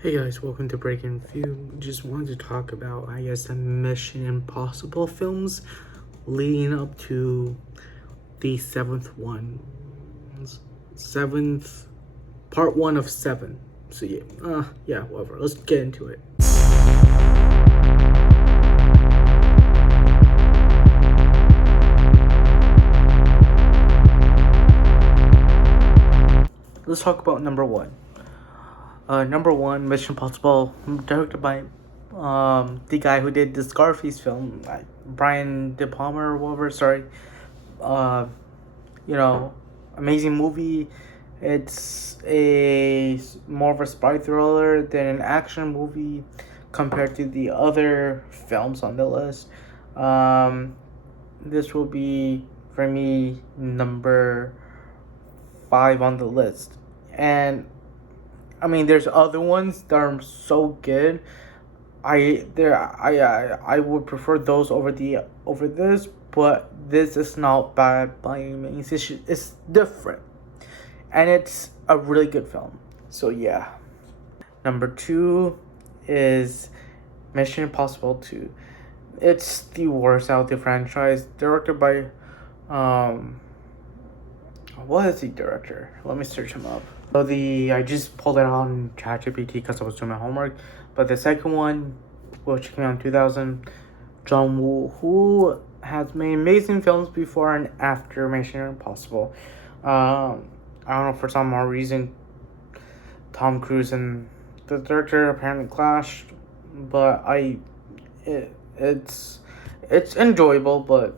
Hey guys, welcome to Breaking View. Just wanted to talk about, the Mission Impossible films leading up to the seventh one. Seventh, part one of seven. So yeah, whatever. Let's get into it. Let's talk about number one. Number one, Mission Impossible, directed by the guy who did the Scarface film, Brian De Palma or whatever. Sorry, uh, you know, amazing movie. It's a more of a spy thriller than an action movie compared to the other films on the list. Um, this will be for me number five on the list, and I mean, there's other ones that are so good. I would prefer those over this, but this is not bad by any means. It's different, and it's a really good film. So yeah. Number two is Mission Impossible 2. It's the worst out of the franchise. Directed by what is the director? Let me search him up. So I just pulled it on ChatGPT because I was doing my homework. But the second one, which came out in 2000, John Woo, who has made amazing films before and after Mission Impossible. I don't know, for some odd reason, Tom Cruise and the director apparently clashed, but it's enjoyable, but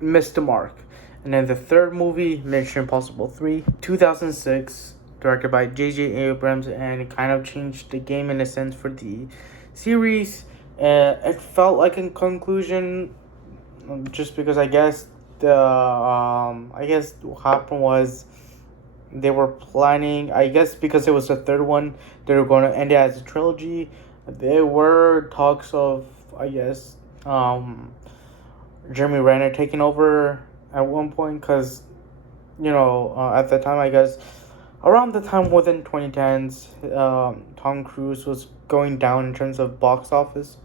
missed the mark. And then the third movie, Mission Impossible 3, 2006, directed by J.J. Abrams, and it kind of changed the game in a sense for the series. It felt like a conclusion, just because I guess what happened was they were planning. I guess because it was the third one, they were going to end it as a trilogy. There were talks of, Jeremy Renner taking over at one point, because at the time, I guess around the time within 2010s, Tom Cruise was going down in terms of box office.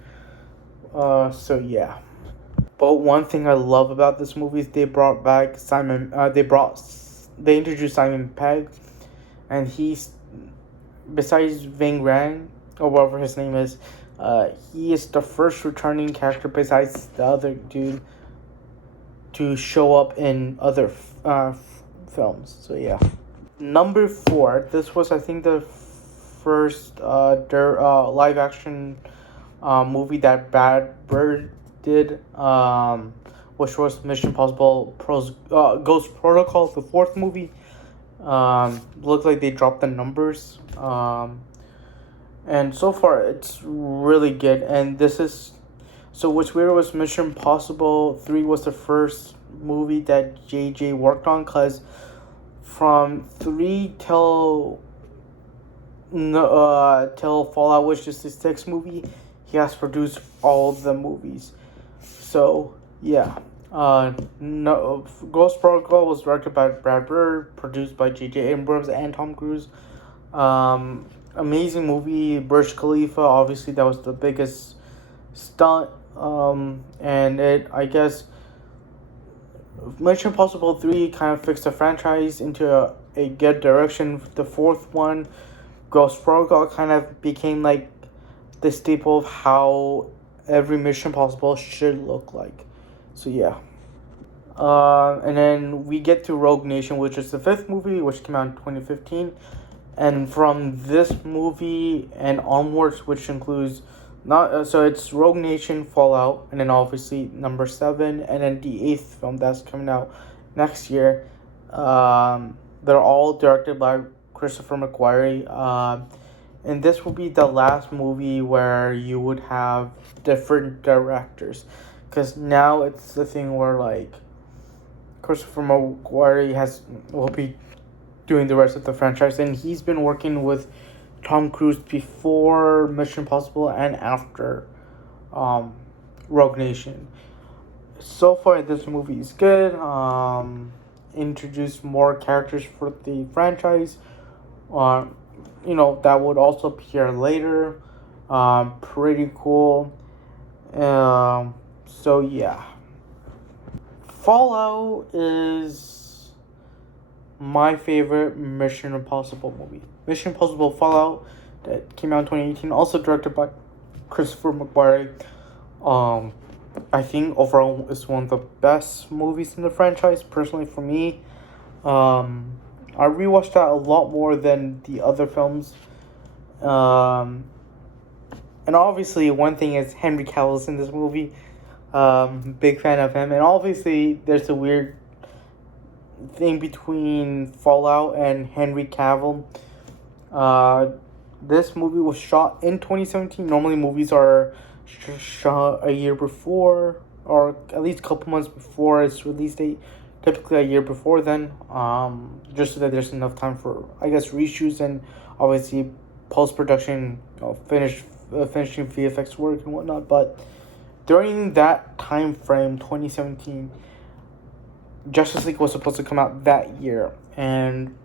So yeah. But one thing I love about this movie is they brought back they introduced Simon Pegg, and he's, besides Ving Rhames or whatever his name is, he is the first returning character besides the other dude to show up in other films. So yeah. Number four. This was, I think, the first live action movie that Brad Bird did, which was Mission Impossible Ghost Protocol, the fourth movie. Looked like they dropped the numbers. And so far it's really good. And what's weird was Mission Impossible 3 was the first movie that JJ worked on, because from 3 till Fallout, which is the sixth movie, he has produced all the movies. So yeah. Ghost Protocol was directed by Brad Bird, produced by J.J. Abrams and Tom Cruise. Amazing movie. Burj Khalifa, obviously that was the biggest stunt. And Mission Impossible 3 kind of fixed the franchise into a good direction. The fourth one, Ghost Protocol, kind of became like the staple of how every Mission Impossible should look like. So yeah. And then we get to Rogue Nation, which is the fifth movie, which came out in 2015. And from this movie and onwards, which includes it's Rogue Nation, Fallout, and then obviously number 7, and then the 8th film that's coming out next year. They're all directed by Christopher McQuarrie. And this will be the last movie where you would have different directors, because now it's the thing where, like, Christopher McQuarrie will be doing the rest of the franchise, and he's been working with Tom Cruise before Mission Impossible and after Rogue Nation. So far, this movie is good. Introduce more characters for the franchise. that would also appear later. Pretty cool. So yeah, Fallout is my favorite Mission Impossible movie. Mission Impossible Fallout that came out in 2018, also directed by Christopher McQuarrie. Um, I think overall it's one of the best movies in the franchise. Personally, for me, I rewatched that a lot more than the other films. Um, and obviously, one thing is Henry Cavill's in this movie. Big fan of him, and obviously, there's a weird thing between Fallout and Henry Cavill. This movie was shot in 2017. Normally, movies are shot a year before, or at least a couple months before its release date. Typically, a year before then. Just so that there's enough time for, I guess, reshoots and obviously post production, finishing VFX work and whatnot. But during that time frame, 2017, Justice League was supposed to come out that year, and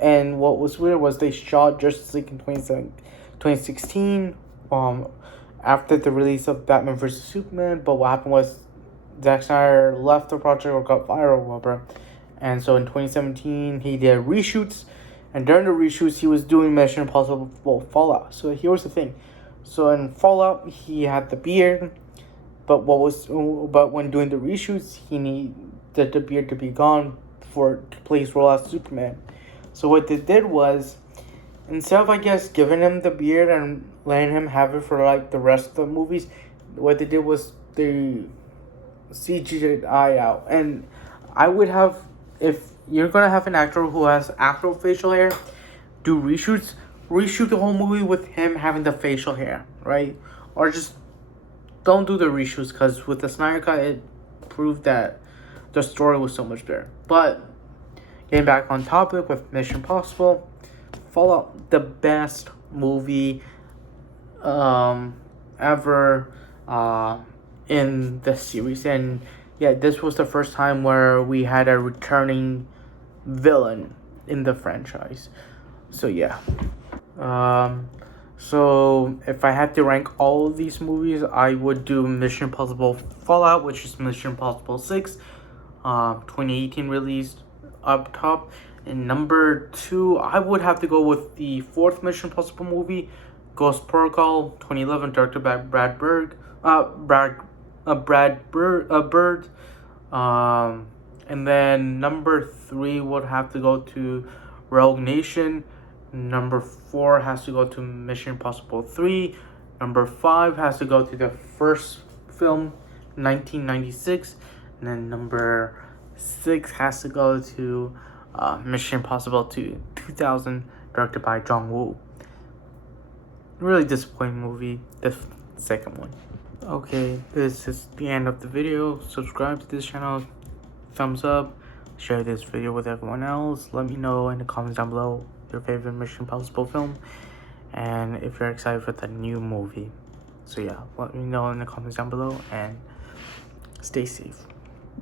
what was weird was they shot Justice League in 2016, after the release of Batman vs. Superman, but what happened was Zack Snyder left the project or got fired or whatever, and so in 2017 he did reshoots, and during the reshoots he was doing Mission Impossible Fallout. So here's the thing, so in Fallout he had the beard, but when doing the reshoots he needed the beard to be gone to play his role as Superman. So what they did was, instead of, I guess, giving him the beard and letting him have it for like the rest of the movies, what they did was they CGI out. And I would have, if you're gonna have an actor who has actual facial hair, do reshoot the whole movie with him having the facial hair, right? Or just don't do the reshoots, because with the Snyder Cut it proved that the story was so much better. But getting back on topic with Mission Impossible, Fallout, the best movie ever in the series. And yeah, this was the first time where we had a returning villain in the franchise. So yeah. So if I had to rank all of these movies, I would do Mission Impossible Fallout, which is Mission Impossible 6, 2018 released, up top. And number 2, I would have to go with the fourth Mission Impossible movie, Ghost Protocol, 2011, directed by Brad Bird. And then number 3 would have to go to Rogue Nation. Number 4 has to go to Mission Impossible 3. Number 5 has to go to the first film, 1996. And then number 6 has to go to Mission Impossible 2, 2000, directed by John Woo. Really disappointing movie, the second one. Okay, this is the end of the video. Subscribe to this channel, thumbs up, share this video with everyone else. Let me know in the comments down below your favorite Mission Impossible film, and if you're excited for the new movie. So yeah, let me know in the comments down below, and stay safe.